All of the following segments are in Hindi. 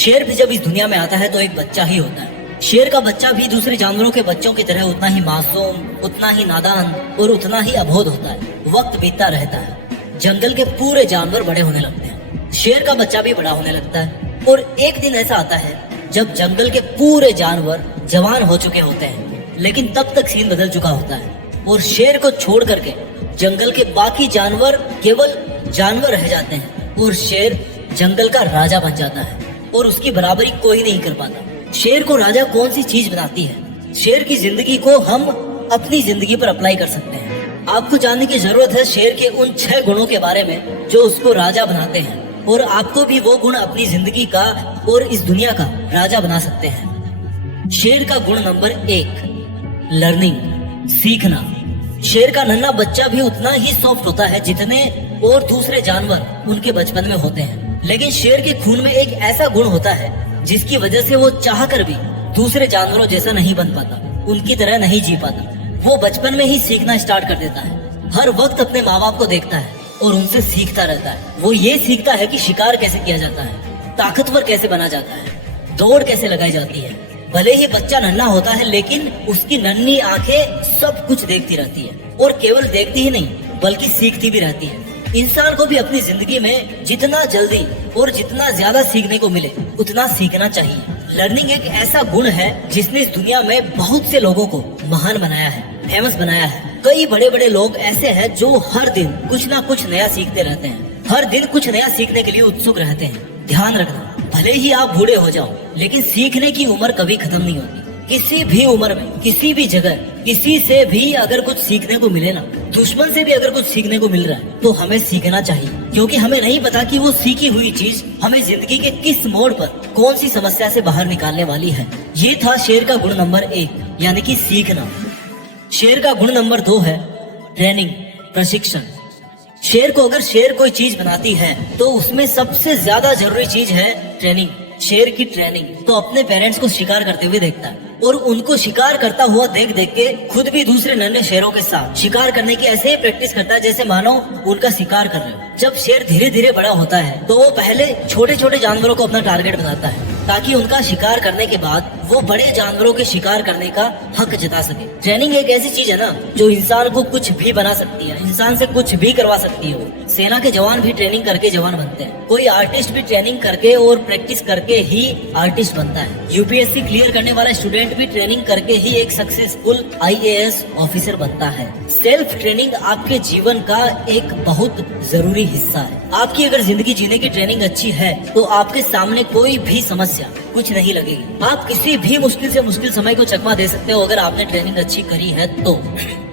शेर भी जब इस दुनिया में आता है तो एक बच्चा ही होता है। शेर का बच्चा भी दूसरे जानवरों के बच्चों की तरह उतना ही मासूम, उतना ही नादान और उतना ही अबोध होता है। वक्त बीतता रहता है, जंगल के पूरे जानवर बड़े होने लगते हैं, शेर का बच्चा भी बड़ा होने लगता है। और एक दिन ऐसा आता है जब जंगल के पूरे जानवर जवान हो चुके होते हैं, लेकिन तब तक सीन बदल चुका होता है और शेर को छोड़ करके जंगल के बाकी जानवर केवल जानवर रह जाते हैं और शेर जंगल का राजा बन जाता है और उसकी बराबरी कोई नहीं कर पाता। शेर को राजा कौन सी चीज बनाती है? शेर की जिंदगी को हम अपनी जिंदगी पर अप्लाई कर सकते हैं। आपको जानने की जरूरत है शेर के उन 6 गुणों के बारे में जो उसको राजा बनाते हैं, और आपको भी वो गुण अपनी जिंदगी का और इस दुनिया का राजा बना सकते हैं। शेर का गुण नंबर 1, लर्निंग, सीखना। शेर का नन्हा बच्चा भी उतना ही सॉफ्ट होता है जितने और दूसरे जानवर उनके बचपन में होते हैं, लेकिन शेर के खून में एक ऐसा गुण होता है जिसकी वजह से वो चाह कर भी दूसरे जानवरों जैसा नहीं बन पाता, उनकी तरह नहीं जी पाता। वो बचपन में ही सीखना स्टार्ट कर देता है, हर वक्त अपने माँ बाप को देखता है और उनसे सीखता रहता है। वो ये सीखता है कि शिकार कैसे किया जाता है, ताकतवर कैसे बना जाता है, दौड़ कैसे लगाई जाती है। भले ही बच्चा नन्हा होता है लेकिन उसकी नन्ही आंखें सब कुछ देखती रहती है, और केवल देखती ही नहीं बल्कि सीखती भी रहती है। इंसान को भी अपनी जिंदगी में जितना जल्दी और जितना ज्यादा सीखने को मिले उतना सीखना चाहिए। लर्निंग एक ऐसा गुण है जिसने इस दुनिया में बहुत से लोगों को महान बनाया है, फेमस बनाया है। कई बड़े बड़े लोग ऐसे हैं जो हर दिन कुछ ना कुछ नया सीखते रहते हैं, हर दिन कुछ नया सीखने के लिए उत्सुक रहते हैं। ध्यान रखना, भले ही आप बूढ़े हो जाओ लेकिन सीखने की उम्र कभी खत्म नहीं होती। किसी भी उम्र में, किसी भी जगह, किसी से भी अगर कुछ सीखने को मिले ना, दुश्मन से भी अगर कुछ सीखने को मिल रहा है तो हमें सीखना चाहिए, क्योंकि हमें नहीं पता कि वो सीखी हुई चीज हमें जिंदगी के किस मोड़ पर कौन सी समस्या से बाहर निकालने वाली है। ये था शेर का गुण नंबर 1, यानी कि सीखना। शेर का गुण नंबर 2 है ट्रेनिंग, प्रशिक्षण। शेर को अगर शेर कोई चीज बनाती है तो उसमें सबसे ज्यादा जरूरी चीज है ट्रेनिंग। शेर की ट्रेनिंग तो अपने पेरेंट्स को शिकार करते हुए देखता है और उनको शिकार करता हुआ देख देख के खुद भी दूसरे नन्हे शेरों के साथ शिकार करने की ऐसे ही प्रैक्टिस करता है जैसे मानो उनका शिकार कर रहे हो। जब शेर धीरे धीरे बड़ा होता है तो वो पहले छोटे छोटे जानवरों को अपना टारगेट बनाता है ताकि उनका शिकार करने के बाद वो बड़े जानवरों के शिकार करने का हक जता सके। ट्रेनिंग एक ऐसी चीज है ना जो इंसान को कुछ भी बना सकती है, इंसान से कुछ भी करवा सकती है। सेना के जवान भी ट्रेनिंग करके जवान बनते हैं, कोई आर्टिस्ट भी ट्रेनिंग करके और प्रैक्टिस करके ही आर्टिस्ट बनता है। यूपीएससी क्लियर करने वाला स्टूडेंट भी ट्रेनिंग करके ही एक सक्सेसफुल IAS ऑफिसर बनता है। सेल्फ ट्रेनिंग आपके जीवन का एक बहुत जरूरी हिस्सा है। आपकी अगर जिंदगी जीने की ट्रेनिंग अच्छी है तो आपके सामने कोई भी समस्या कुछ नहीं लगेगी। आप किसी भी मुश्किल से मुश्किल समय को चकमा दे सकते हो अगर आपने ट्रेनिंग अच्छी करी है तो।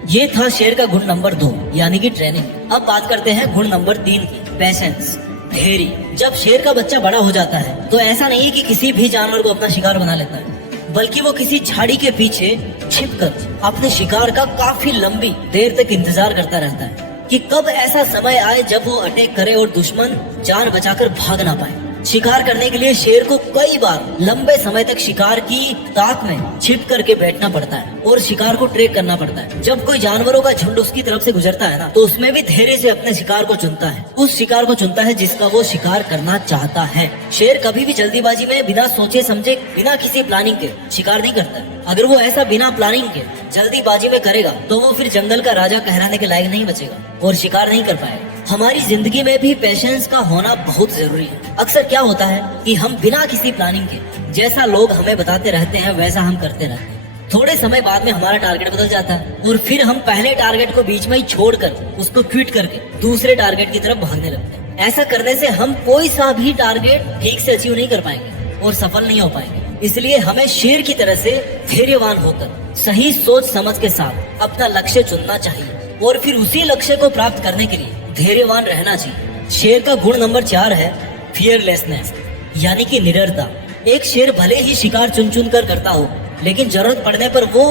ये था शेर का गुण नंबर 2, यानी कि ट्रेनिंग। अब बात करते हैं गुण नंबर 3 की, पेशेंस, धैर्य। जब शेर का बच्चा बड़ा हो जाता है तो ऐसा नहीं है कि किसी भी जानवर को अपना शिकार बना लेता है, बल्कि वो किसी झाड़ी के पीछे छिपकर अपने शिकार का काफी लंबी देर तक इंतजार करता रहता है कि कब ऐसा समय आए जब वो अटैक करे और दुश्मन जान बचाकर भाग ना पाए। शिकार करने के लिए शेर को कई बार लंबे समय तक शिकार की ताक में छिप करके बैठना पड़ता है और शिकार को ट्रैक करना पड़ता है। जब कोई जानवरों का झुंड उसकी तरफ से गुजरता है ना तो उसमें भी धैर्य से अपने शिकार को चुनता है, उस शिकार को चुनता है जिसका वो शिकार करना चाहता है। शेर कभी भी जल्दीबाजी में बिना सोचे समझे, बिना किसी प्लानिंग के शिकार नहीं करता। अगर वो ऐसा बिना प्लानिंग के जल्दीबाजी में करेगा तो वो फिर जंगल का राजा कहलाने के लायक नहीं बचेगा और शिकार नहीं कर पाएगा। हमारी जिंदगी में भी पेशेंस का होना बहुत जरूरी है। अक्सर क्या होता है कि हम बिना किसी प्लानिंग के जैसा लोग हमें बताते रहते हैं वैसा हम करते रहते हैं। थोड़े समय बाद में हमारा टारगेट बदल जाता है और फिर हम पहले टारगेट को बीच में ही छोड़कर उसको क्विट करके दूसरे टारगेट की तरफ भागने लगते हैं। ऐसा करने से हम कोई सा भी टारगेट ठीक से अचीव नहीं कर पाएंगे और सफल नहीं हो पाएंगे। इसलिए हमें शेर की तरह से धैर्यवान होकर सही सोच समझ के साथ अपना लक्ष्य चुनना चाहिए और फिर उसी लक्ष्य को प्राप्त करने के लिए धैर्यवान रहना चाहिए। शेर का गुण नंबर 4 है फियरलेसनेस, यानी कि निडरता। एक शेर भले ही शिकार चुन चुन कर करता हो लेकिन जरूरत पड़ने पर वो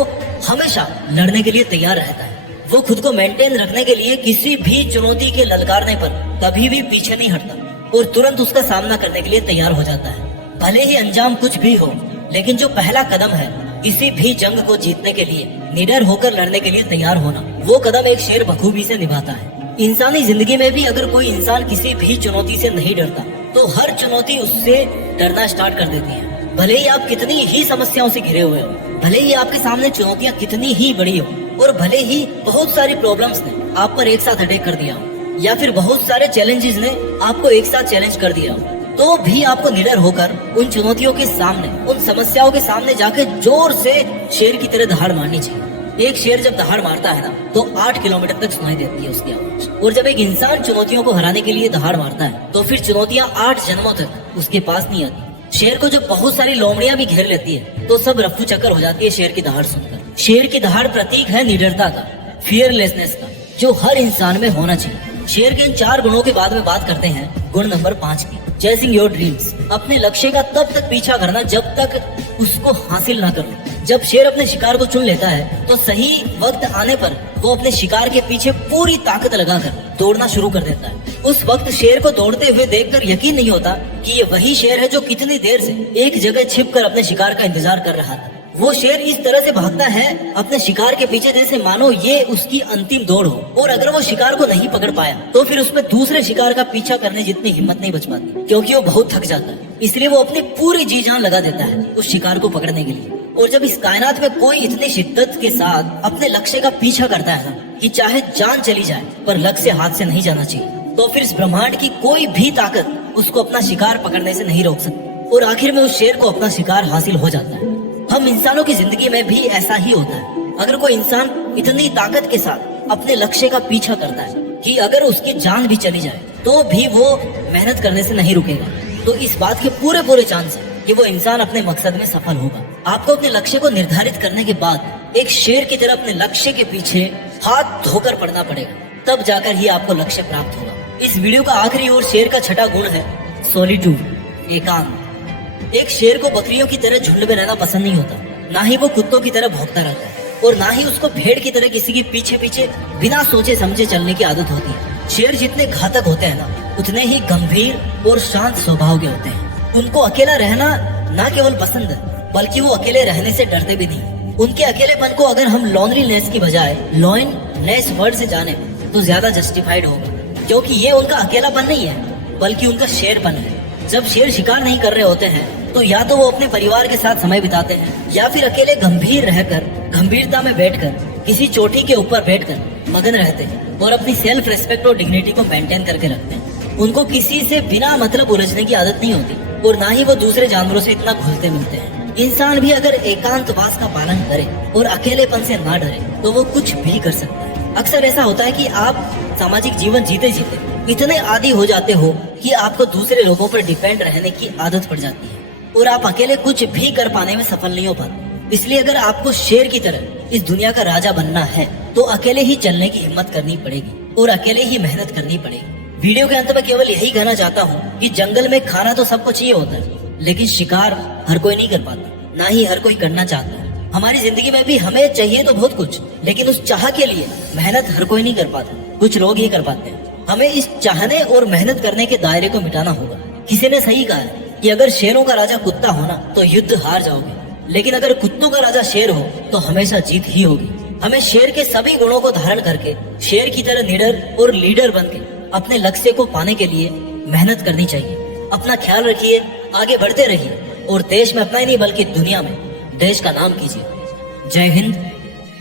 हमेशा लड़ने के लिए तैयार रहता है। वो खुद को मेंटेन रखने के लिए किसी भी चुनौती के ललकारने पर कभी भी पीछे नहीं हटता और तुरंत उसका सामना करने के लिए तैयार हो जाता है। भले ही अंजाम कुछ भी हो लेकिन जो पहला कदम है किसी भी जंग को जीतने के लिए निडर होकर लड़ने के लिए तैयार होना, वो कदम एक शेर बखूबी से निभाता है। इंसानी जिंदगी में भी अगर कोई इंसान किसी भी चुनौती से नहीं डरता तो हर चुनौती उससे डरना स्टार्ट कर देती है। भले ही आप कितनी ही समस्याओं से घिरे हुए हो, भले ही आपके सामने चुनौतियां कितनी ही बड़ी हो, और भले ही बहुत सारी प्रॉब्लम्स ने आप पर एक साथ अटैक कर दिया हो, या फिर बहुत सारे चैलेंजेस ने आपको एक साथ चैलेंज कर दिया हो, तो भी आपको निडर होकर उन चुनौतियों के सामने, उन समस्याओं के सामने जाके जोर से शेर की तरह दहाड़ मारनी चाहिए। एक शेर जब दहाड़ मारता है ना, तो 8 किलोमीटर तक सुनाई देती है उसकी आवाज। और जब एक इंसान चुनौतियों को हराने के लिए दहाड़ मारता है, तो फिर चुनौतियां 8 जन्मों तक उसके पास नहीं आती। शेर को जब बहुत सारी लोमड़ियां भी घेर लेती है, तो सब रफ्फू चक्कर हो जाती है शेर की दहाड़ सुनकर। शेर की दहाड़ प्रतीक है निडरता का, फियरलेसनेस का, जो हर इंसान में होना चाहिए। शेर के इन 4 गुणों के बाद में बात करते हैं गुण नंबर 5 की, चेसिंग योर ड्रीम्स। अपने लक्ष्य का तब तक पीछा करना जब तक उसको हासिल ना करो। जब शेर अपने शिकार को चुन लेता है, तो सही वक्त आने पर वो अपने शिकार के पीछे पूरी ताकत लगाकर दौड़ना शुरू कर देता है। उस वक्त शेर को दौड़ते हुए देखकर यकीन नहीं होता कि ये वही शेर है जो कितनी देर से एक जगह छिपकर अपने शिकार का इंतजार कर रहा था। वो शेर इस तरह से भागता है अपने शिकार के पीछे, जैसे मानो ये उसकी अंतिम दौड़ हो, और अगर वो शिकार को नहीं पकड़ पाया तो फिर उसमें दूसरे शिकार का पीछा करने जितनी हिम्मत नहीं बच पाती, क्योंकि वो बहुत थक जाता है। इसलिए वो अपनी पूरी जी जान लगा देता है उस शिकार को पकड़ने के लिए। और जब इस कायनात में कोई इतनी शिद्दत के साथ अपने लक्ष्य का पीछा करता है ना, कि चाहे जान चली जाए पर लक्ष्य हाथ से नहीं जाना चाहिए, तो फिर इस ब्रह्मांड की कोई भी ताकत उसको अपना शिकार पकड़ने से नहीं रोक सकती, और आखिर में उस शेर को अपना शिकार हासिल हो जाता है। हम इंसानों की जिंदगी में भी ऐसा ही होता है। अगर कोई इंसान इतनी ताकत के साथ अपने लक्ष्य का पीछा करता है कि अगर उसकी जान भी चली जाए तो भी वो मेहनत करने से नहीं रुकेगा, तो इस बात के पूरे चांस है कि वो इंसान अपने मकसद में सफल होगा। आपको अपने लक्ष्य को निर्धारित करने के बाद एक शेर की तरह अपने लक्ष्य के पीछे हाथ धोकर पड़ना पड़ेगा, तब जाकर ही आपको लक्ष्य प्राप्त होगा। इस वीडियो का आखिरी और शेर का छठा गुण है सॉलिट्यूड, एकांत। एक शेर को बकरियों की तरह झुंड में रहना पसंद नहीं होता, ना ही वो कुत्तों की तरह भौंकता रहता है, और ना ही उसको भेड़ की तरह किसी के पीछे पीछे बिना सोचे समझे चलने की आदत होती है। शेर जितने घातक होते हैं ना, उतने ही गंभीर और शांत स्वभाव के होते हैं। उनको अकेला रहना ना केवल पसंद है, बल्कि वो अकेले रहने से डरते भी नहीं। उनके अकेलेपन को अगर हम लॉन्लीनेस की बजाय लॉयननेस वर्ड से जाने तो ज्यादा जस्टिफाइड होगा, क्योंकि ये उनका अकेलापन नहीं है बल्कि उनका शेरपन है। जब शेर शिकार नहीं कर रहे होते हैं तो या तो वो अपने परिवार के साथ समय बिताते हैं, या फिर अकेले गंभीर रहकर, गंभीरता में बैठकर, किसी चोटी के ऊपर बैठकर मगन रहते हैं और अपनी सेल्फ रेस्पेक्ट और डिग्निटी को मेंटेन करके रखते हैं। उनको किसी से बिना मतलब उलझने की आदत नहीं होती, और ना ही वो दूसरे जानवरों से इतना घुलते मिलते हैं। इंसान भी अगर एकांतवास का पालन करे और अकेलेपन से ना डरे तो वो कुछ भी कर सकता है। अक्सर ऐसा होता है कि आप सामाजिक जीवन जीते जीते इतने आदी हो जाते हो कि आपको दूसरे लोगों पर डिपेंड रहने की आदत पड़ जाती है, और आप अकेले कुछ भी कर पाने में सफल नहीं हो पाते। इसलिए अगर आपको शेर की तरह इस दुनिया का राजा बनना है तो अकेले ही चलने की हिम्मत करनी पड़ेगी और अकेले ही मेहनत करनी पड़ेगी। वीडियो के अंत में केवल यही कहना चाहता हूँ कि जंगल में खाना तो सबको चाहिए होता है, लेकिन शिकार हर कोई नहीं कर पाता, ना ही हर कोई करना चाहता है। हमारी जिंदगी में भी हमें चाहिए तो बहुत कुछ, लेकिन उस चाह के लिए मेहनत हर कोई नहीं कर पाता, कुछ लोग ही कर पाते हैं। हमें इस चाहने और मेहनत करने के दायरे को मिटाना होगा। किसी ने सही कहा है कि अगर शेरों का राजा कुत्ता हो ना तो युद्ध हार जाओगे, लेकिन अगर कुत्तों का राजा शेर हो तो हमेशा जीत ही होगी। हमें शेर के सभी गुणों को धारण करके शेर की तरह निडर और लीडर बनके अपने लक्ष्य को पाने के लिए मेहनत करनी चाहिए। अपना ख्याल रखिए, आगे बढ़ते रहिए, और देश में अपना ही नहीं बल्कि दुनिया में देश का नाम कीजिए। जय हिंद,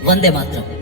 वंदे मातरम।